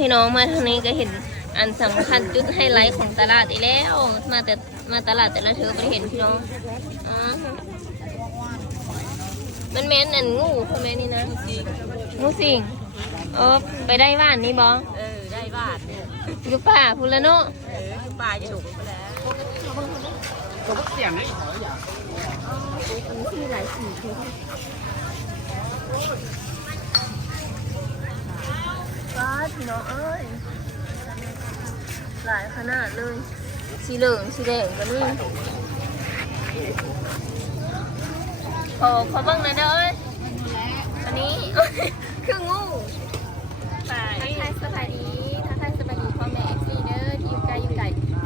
พี่น้องมาทางนี้ก็เห็นอันสำคัญจุดไฮไลท์ของตลาดอีกแล้วมาตลาดแต่ละเธอก็เห็นพี่น้องมันแม่นอันงูใช่ไหมนี่นะงูสิงไปได้บ้านนี่บอได้บ้านอยู่ป่าพูละเนาะอยู่ป่าจะถูกไปแล้วก็เสียงนี่ขออย่างอันนี้มีหลายสีคือว้าพี่น้องเอ้ยหลายขนาดเลยสีเหลืองสีแดงกันนี่ขอบ้างหน่อยเด้ออันนี้คืองูทักทายสบายดีพ่อแม่ซีเด้อที่อยู่ไกล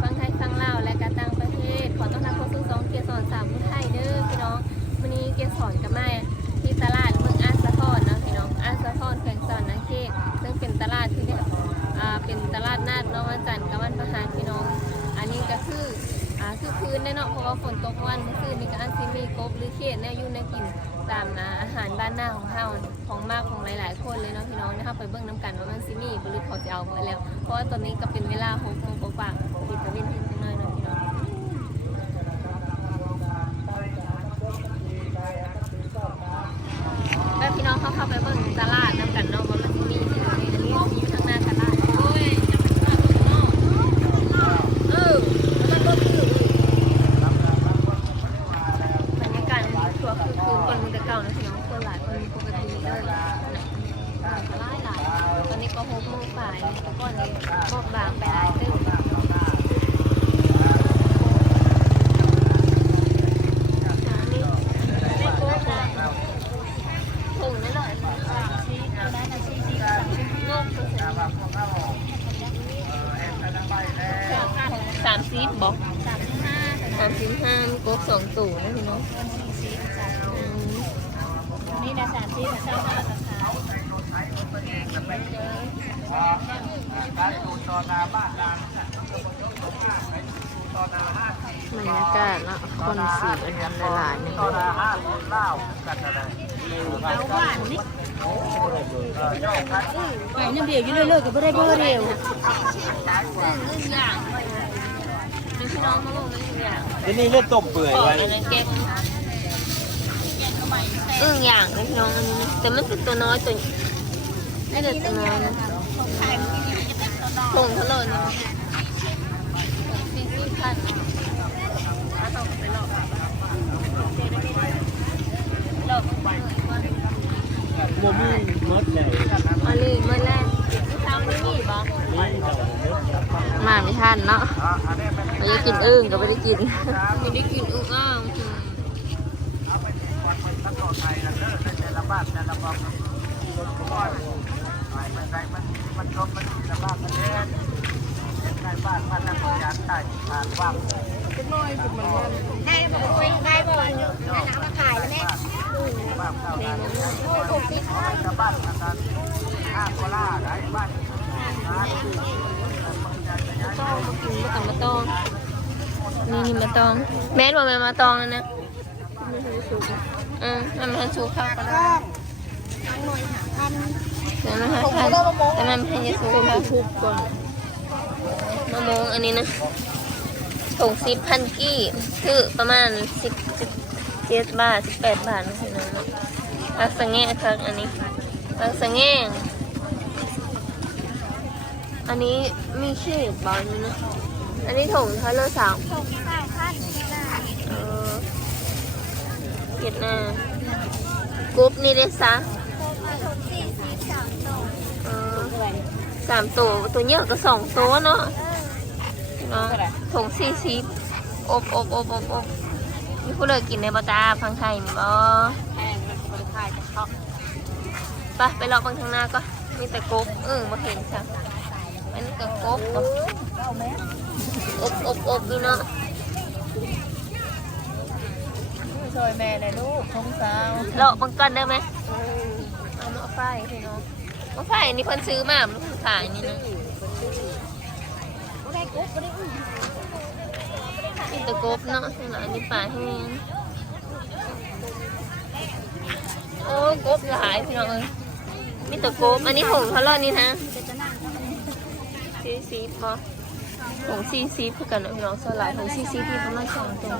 ฟังไทยฟังลาวและการต่างประเทศขอต้อนรับเข้าสู่2เกสร3ผู้ไทยเด้อพี่น้องวันนี้เกสรกับแม่ที่ตลาดเมืองอาสะพรนะพี่น้องอาสะพรแขวงสอนนาเขตซึ่งเป็นตลาดที่เป็นตลาดนัดวันจันทร์กับวันพฤหัสพี่น้องอันนี้ก็คือคืนแน่เนาะเพราะว่าฝนตกวันเมื่อคืนมีการซีมีกบหรือเขตเนี่ยอยู่ในกินตามอาหารบ้านหน้าของเฮาของมากของหลายๆคนเลยเนาะพี่น้องนะคะไปเบิ่งน้ำกันว่ามันซีมีหรือเขาจะเอาไปแล้วเพราะว่าตอนนี้ก็เป็นเวลา6 โมงกว่าๆปิดตะเวนทิ้งจังเลยเนาะพี่น้องแล้วพี่น้องเข้าไปเบิ่งตลาดน้ำกันเนาะว่ามันซีมีที่ไหนอันนี้อยู่ทางหน้าตลาดโอ้ยมันก็คือบรรยากาศมันชัวร์คือคนมือเก่านะพี่น้องคนหลายคนปกติเลยหลายตอนนี้ก็6 โมงฝ่ายแต่ก่อนนี้บอกบางไปหลายตึ้งถุงนั่นเลย30บอก35กบ2ตู้นะพี่น้องนี่นะ30นะเจ้าหน้าตาขาวบรรยากาศเนาะคนสีอันนั้นหลายๆนี่ไปนั่นเดียวอยู่เลยก็ไม่ได้เบอร์เดียวอย่างดูพี่น้องมาบอกเลยอย่างนี่เลือดต้มเปื่อยไว้เก็บอย่างนะพี่น้องอันนี้แต่มันเป็นตัวน้อยตัวไม่เด็ดตัวน้อยนะส่งเขาเลยนะ40,000โมมี่มดเลยอันนี้เมื่อแรกที่ทำนี่บ้างมาไม่ทันเนาะไม่ได้กินอึ่งก็ไม่ได้กินไม่ได้กินอึ่งอ้าวได้บ่อยน้ำมาขายแล้วแม่มาตองนี่มาตองแม่บอกแม่มาตองนะมันทันสูข้าวก็ได้แต่มันพันจะสูข้าวทุกก่อนมะม่วงอันนี้นะถุง10,000กี้คือประมาณ17 บาท18 บาทนะพี่น้องผักสะแง่ครับอันนี้ผักสะแง่อันนี้มีชื่อบอลนี่นะอันนี้ถุงเท่าไหร่สาวเวียดนามกรุ๊ปนี่ได้ซะ3 ตัวเยอะก็2 ตัวเนาะถุง40อบมีผู้เลยกินในบะจ้าพังไทยมีบ่ไปรอบางทางหน้าก็มีแต่กบมาเห็นใช่อันนี้ก็กบอบนี่เนาะช่วยแม่เลยลูกท้องสาวเลาะบางกันได้ไหมเอามาไฟพี่น้องมาไฟนี่คนซื้อมามันขายนี่นะมีแต่กบเนาะข้างหลังนี่ปลาแห้งโอ้กบหลายพี่น้องมีแต่กบอันนี้ผงเขาล่อนี่นะ 40บ่ถุง40คือกันเนาะพี่น้องสลายถุง40มีประมาณ2ตัว40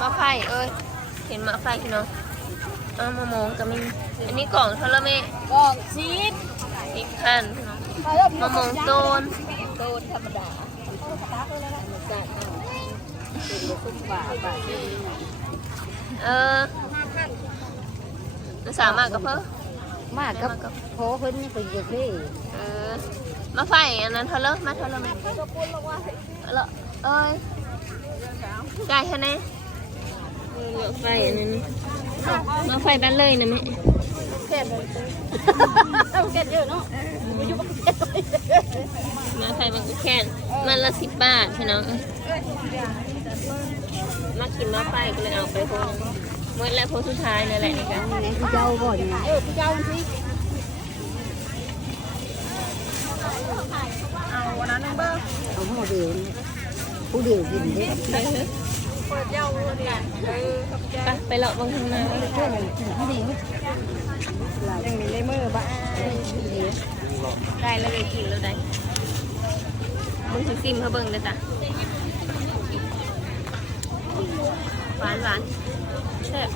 มะไฟเอ้ยเห็นมะไฟพี่น้องมะม่วงก็มีอันนี้กล่องเท่าไหร่แม่ กองชีส 10,000พี่น้องมะม่วงต้น โดนธรรมดาเป็นลูกบาทนี่ มันสามารถกับเพิ่ม มากกับโผเพิ่นนี่ก็เยอะเลย มาไฟอันนั้นเท่าเลิกมาเท่าเลิกไหมละเอ้ยไก่แค่ไหนมาไฟอันนั้นมาไฟบ้านเลยนะแม่ แค่เลยเอาแค่เยอะเนาะ มาไฟมันก็แค่มันละ10 บาทพี่น้องมากินมาไฟก็เลยเอาไปคนเมื่อแล้วโพสุดท้ายนั่นแหละนี่กัน พี่เจ้าบ่อนพี่เจ้าสิเอาวันนั้นเบอร์เอาผู้เดียวผู้เดียวกินได้ไปเลาะบางทางนา เพื่อนกินผู้เดียวยังมีเลเมอร์บ้าง ได้แล้วเลยกินแล้วได้มึงสิซิมเขาเบิ่งเลยจ้ะหวานหวานแซ่บ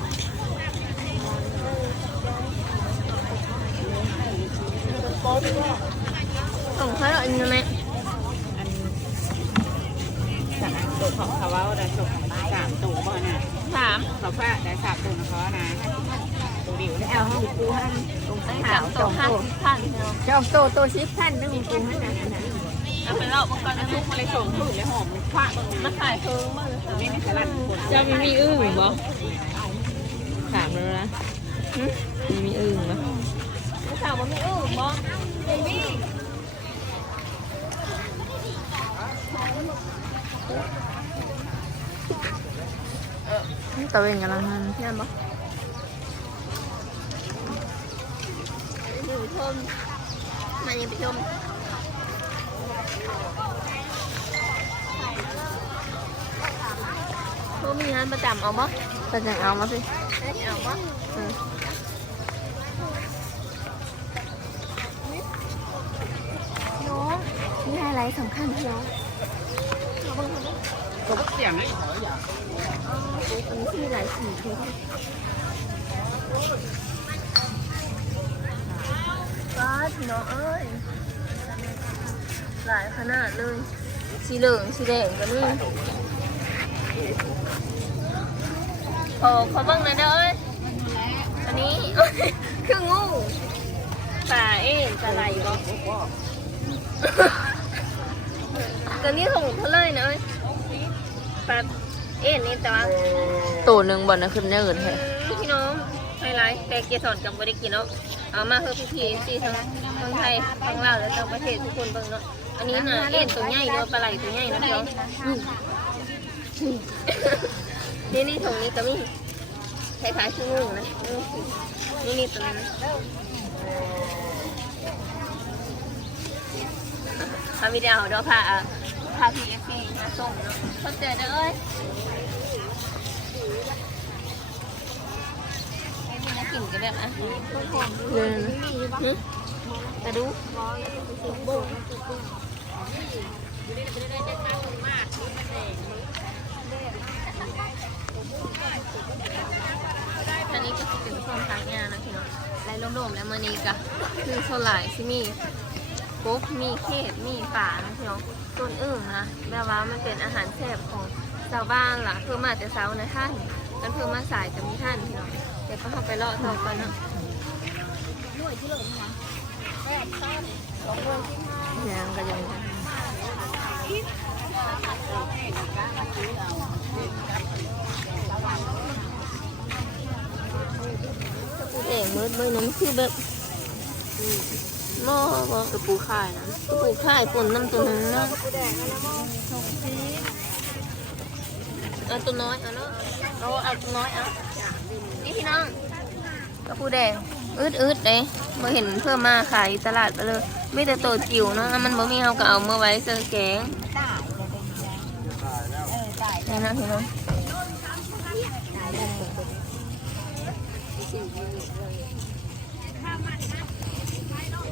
ส่งเขาแล้วอันนี้ไหม จากตัวของเขาว่าได้ส่ง3ตัวบ่น่ะ ถาม เขาพระได้3ตัวนะเขานะตัวเดียวได้เอาให้ปูให้ตรง ไอ้ ขาว 3 ตัว 50,000เนาะ จองตัว10,000นึงปูให้นะ เอาไปเลาะบางก่อนนะทุก มาเลยส่งถุงเลยหอมคว้า มาขายเพิ่มมากเลยค่ะ ไม่มีสลัด จะมีอึ่งบ่ถามแล้วนะมีอึ่งนะถามว่ามีอึ่งบ่มีตะเวนกำลังหันพี่อันบ่อยู่ชมมายังไปชมเขามีงานประจำเอาบ่ประจำเอามาสิเอาบ่น้องมีไฮไลท์สำคัญพี่น้อง ก็เสียงเลย อันนี้คือหลายสีคือว้าพี่น้องเอ้ยหลายขนาดเลยสีเหลืองสีแดงกันนี่ขอเบิ่งหน่อยเด้อเอ้ยอันนี้ คืองูปลาเอ็นปลาไหลบ่ตัวนี้ส่งเท่าเลยนะเอ้ยปลาเอ็นนี่แต่ว่า ตัวหนึ่งบ่นะขึ้นเนื้ออื่นเหรอ พี่น้องไฮไลท์แต่เกสรกับบริกินเนาะเอามาเพื่อพี่ๆที่ทั้งไทยทั้งลาวและต่างประเทศทุกคนเบิ่งเนาะอันนี้น่ะเอ็นตัวใหญ่เนาะปลาไหลตัวใหญ่นะพี่น้องนี่ถุงนี้ก็มีคล้ายๆชื่องูนะนี่ตัวนี้นะทำวิดีโอเดี๋ยวพาพี่เอฟซีมาส่งเนาะเข้าใจเด้อเอ้ยน่ากินกันแบบอ่ะกระดูอันนี้ก็จะเป็นช่วงทางงานนะพี่น้องไล่รวมๆแล้วมื้อนี้ก็คือโซลายที่มีปุ๊บมีเขตมีป่านะพี่น้องต้นอึ่งนะแบบว่ามันเป็นอาหารแซ่บของชาวบ้านล่ะเพิ่มมาแต่เช้านะท่านกันเพิ่มมาสายจะมีท่านพี่น้องเดี๋ยวก็เข้าไปเลาะต่อกันเนาะยังก็ยังเอ๋มืดน้ำคือแบบหม้อบ่กระปูข่ายนะกระปูข่ายป่นน้ำตัวนึงนะเอาตัวน้อยเอาเนาะเอาตัวน้อยเอานี่พี่น้องกระปูแดงอืดเลยมาเห็นเพิ่มมาขายตลาดไปเลยไม่แต่ตัวจิ๋วเนาะมันบ่มีเขาก็เอามาไว้เสิร์ฟแกงนี่นะพี่น้อง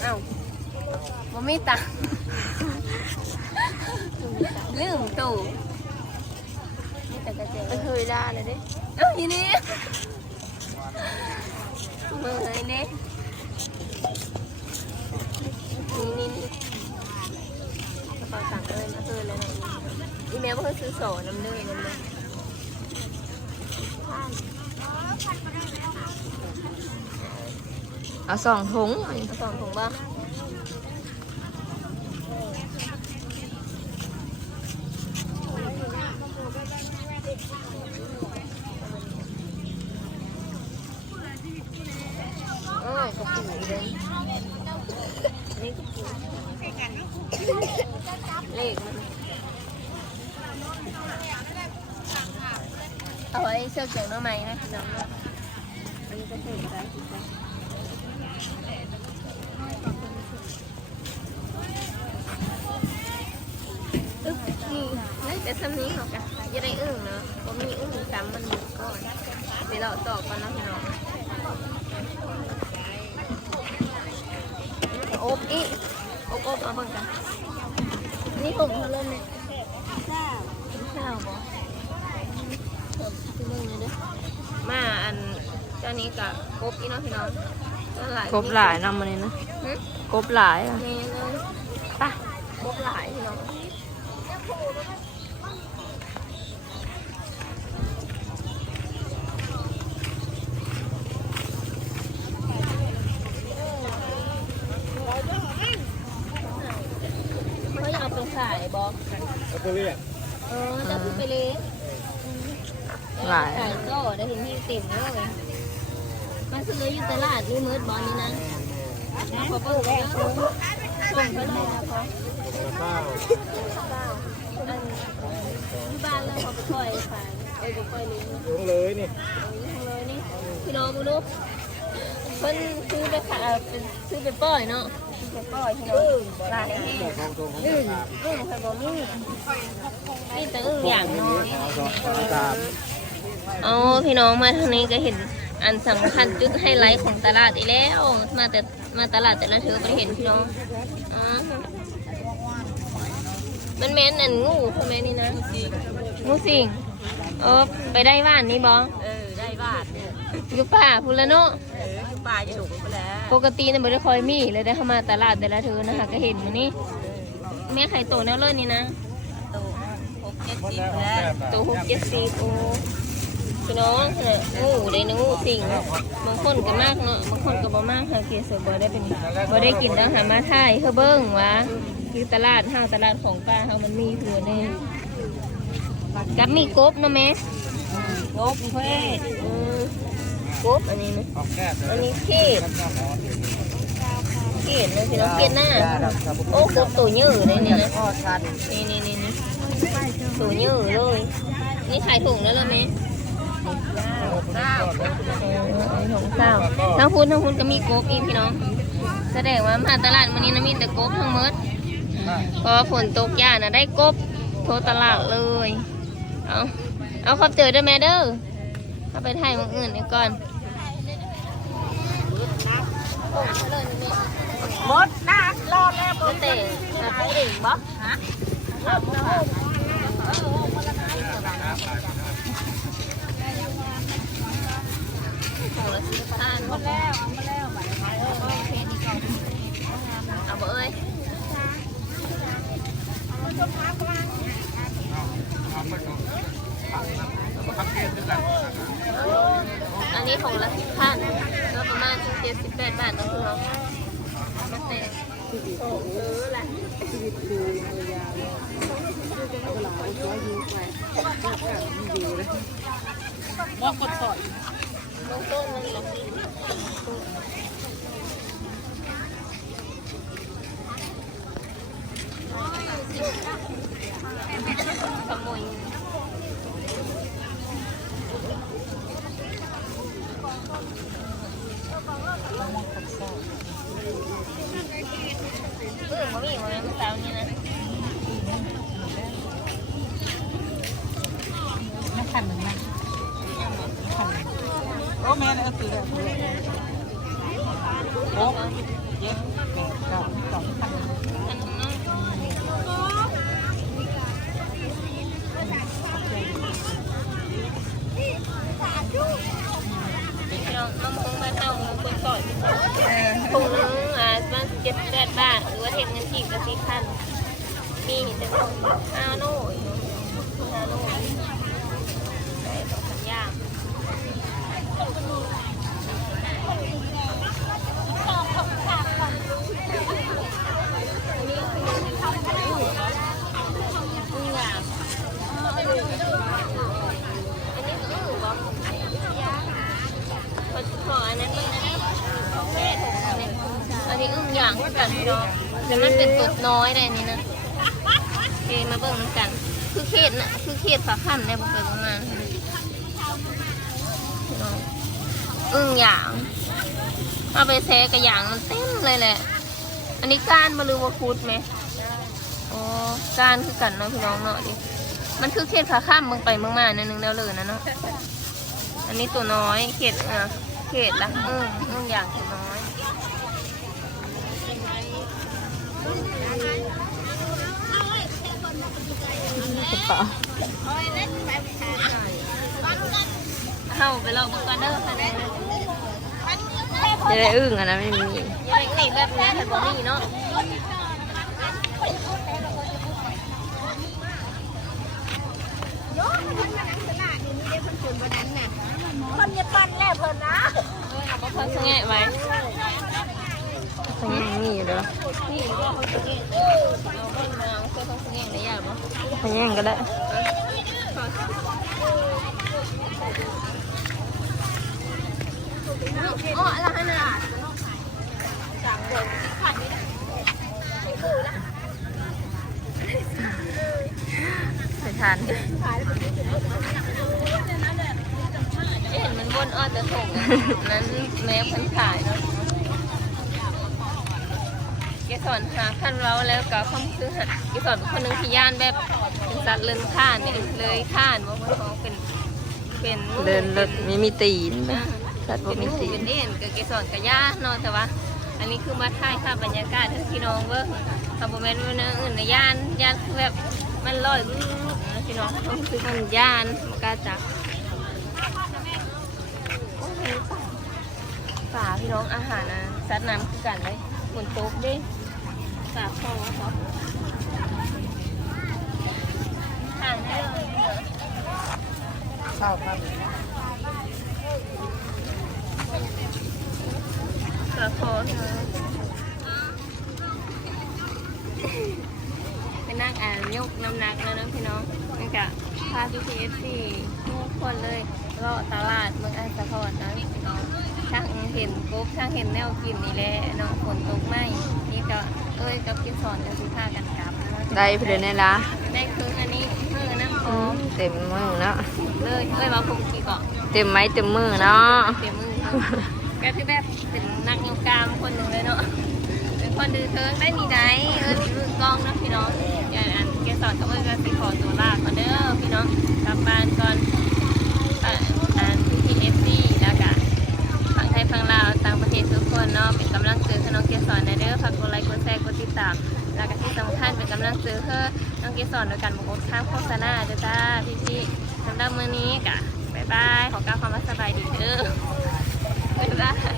เอ้าบ่มีตังค์ลืมตู้นี่แต่กระเจียว มันเคยได้เลยเด้ เอ้าอีนี่มือเลยเนี่ยนี่กระเป๋าตังค์เลยมาเจอเลยนะอีเมลเพิ่งซื้อโซ่น้ำเดือดน้ำเดือด เอา2 ถุง เอาสองถุงบ้างโอ้กระปุกเลยนี่กระปุกเลขมันเอาไว้เชือกเกี่ยวน้ำไหมนะน้องอันนี้ก็เก็บได้นี่แต่ซ้ำนี้เขากะจะได้อึ้งเนาะเพราะมีอึ้งซ้ำมันหมดก่อนเดี๋ยวเราต่อกันนะพี่น้องอบอีอบมาเบิ่งกันนี่ผมเขาเริ่มเลยข้าวบ่มาอันเจ้านี้กับกบอีน้องพี่น้อง กบหลายนำมานี่นะกบหลายอ่ะ นี่เลยไปกบหลายพี่น้องเขาอยากเอาไปขายบอก เอาไปเรียก จะขึ้นไปเลย หลาย ขายก็ได้เห็นที่ติ่มเลยมาซื้ออยู่ตลาดนี่มืดบอลนี่นะขอเปิดแรกส่งก็ได้นะพอ ข้าว อันที่บ้านเราเขาไปค่อยขายไปค่อยเลี้ยง ลงเลยนี่ เลยนี่พี่น้องมึงลูกเพิ่นซื้อไปขายเป็นซื้อไปปล่อยเนาะซื้อไปปล่อยพี่น้องหลายแห่ง ทองตรงของ อึ้งใครบอกมึงนี่แต่อึ้งอย่างน้อย ตาม เอาพี่น้องมาทางนี้ก็เห็นอันสำคัญจุดไฮไลท์ของตลาดอีกแล้วมาตลาดแต่ละเธอไปเห็นพี่น้องมันแม่นอันงูใช่ไหมนี่นะงูสิงไปได้บ้านนี่บอ ได้บาทเนี่ย อยู่ป่าพูนละเนาะ อยู่ป่าจะถูกไปแล้ว ปกติเนี่ยไม่ได้คอยมีเลยได้เข้ามาตลาดแต่ละเธอนะคะก็เห็นมันนี่แม่ไข่โตแนวเลยนี่นะ ตัว6-7 แล้ว ตัว6-7 โอ้พี่น้องงูได้นะงูสิงบางคนก็มากเนาะบางคนก็บ่มากค่ะเกียร์เสือบ่ได้เป็นบ่ได้กินแล้วหามาถ่ายเพื่อเบิ้งวะคือตลาดห้างตลาดของป้าเขามันมีเผื่อแน่กับมีกบเนาะแม่ งบเพื่อน กบอันนี้นะ ของแก้ อันนี้เขียดนะพี่น้องเขียดหน้าโอ้กบตัวเยอะเลยเนี่ยนะ พ่อชัน นี่ตัวเยอะเลยนี่ขายถุงแล้วเหรอแม่ ถุงเศร้าทั้งพูนก็มีกบอีกพี่น้องแสดงว่ามาตลาดวันนี้นะมีแต่กบทั้งหมดเพราะว่าฝนตกย่านะได้กบโทรตลาดเลยเอาขอบเจอได้ไหมเด้อเข้าไปถ่ายมืออื่นก่อน มดน้ำรอแล้ว เตะผู้เองบ๊อบของละ10,000หมดแล้วเอาบ่เอ้ยอันนี้ของละ10,000ก็ประมาณ78 บาทก็คือเรามาเตะละ ว่าคนต่อย ลงต้นมันละขโมยมันมีมันเต่านี่นะ นักขันหนึ่งนะ เ โอ้แม่เนี่ยตื่นแล้วโอ้เย็นแม่ก็สองพัน น้ำพุมาเท่าเปิดก่อนถุงนึงมัน7-8 บาทหรือว่าเทมเงินทีกระสีพันมีแต่ถุง5 โล5 โลใส่ถุงย่างอันนี้อึ้งอย่างกันพี่น้องแต่มันเป็นตัวน้อยเลยนี่นะเกมาเบิ่งน้ำกันคือเขตนะคือเขตฝาขั้นได้บอกไปประมาณพี่น้องอึ้งอย่างเอาไปแซะกระอย่างมันเต็มเลยแหละอันนี้ก้านบรูวคูดไหมอ๋อก้านคือกันเนาะพี่น้องเนาะดิมันคือเขตฝาข้ามมึงไปมึงมานั่นนึงแล้วเลยนะเนาะอันนี้ตัวน้อยเขตเขตละอึ้งอย่างตัวน้อยเข้าไปลองบุกกันเด้อค่ะเนี่ย จะได้อึ้งอันนั้นไม่มี ยังไงอึ้งแบบนี้แต่บ่มีเนาะคนจะปั้นแล้วเพิ่นนะเพิ่นแง่ไว้ ทั้งยังมีอยู่เด้อ นี่หรือว่าเขาจะแง่เอาเพิ่นมาเอาเพิ่นต้องแง่ได้ยากบ่ ทั้งยังก็ได้ อ๋ออะไรนะจากคนขายไม่ได้ไม่ถูกนะ ไปทาน เห็นมันบนอ้อจะส่งนั้นแม้พันขายเนาะเกสรหาขั้นเราแล้วก็ข้ามซื้อหัดเกสรคนหนึ่งที่ย่านแบบเป็นสัตว์เลินข้านเนี่ยเลยข้านว่าเขาเป็น เดินรถไม่มีตีนนะสัตว์บ่ เป็น มี หู ตีน เป็นเอ็นกับเกสรกับย่าเนาะแต่ว่า อันนี้คือมาถ่ายภาพบรรยากาศให้พี่น้องเบิ่งคาร์บอนแมนวันนึงอื่นในย่านคือแบบมันลอยพี่น้องต้องซื้อมันย่านมันกล้าจับฝาพี่น้องอาหารนะซัดน้ำคือกันเลยบนโต๊ะดิฝาคอเขาทานได้เลย ข้าวครับ ฝาคอเธอเป็นนั่งยกน้ำหนักแล้วนะพี่น้องนี่กะพาพี่พีเอฟซีทุกคนเลยก็ตลาดเมืองอัสสะพรนะพี่น้องช่างเห็นปุ๊บช่างเห็นแนวกินนี่แหละน้องฝนตกไหมนี่ก็กับกินสอนจะซื้อผ้ากันกลับ ได้ไปเลยเนี่ยละ ได้คืออันนี้มือน้ำคอ เต็มมือเนาะ เลยมาคุมกี่เกาะ เต็มไม้เต็มมือเนาะ เต็มมือก็คือแบบเป็นนักโยกามคนหนึ่งเลยเนาะเป็นคนดื้อเทิงได้มีได้มือกล้องนะพี่น้องอย่างอันแกสอนกับก็สิขอตัวลาก่อนเด้อพี่น้องกลับบ้านก่อนอันที่TFCแล้วก็ฝั่งไทยฝั่งลาวต่างประเทศทุกคนเนาะเป็นกำลังใจให้น้องเกสรนะเด้อฝากกดไลค์กดแชร์กดติดตามแล้วก็ที่สำคัญเป็นกำลังใจให้น้องเกสรโดยการบอกว่าข้ามโฆษณาเด้อจ้าพี่ๆสำหรับมื้อนี้กะบ๊ายบายขอกล่าวคำว่าสบายดีเด้อบ๊ายบาย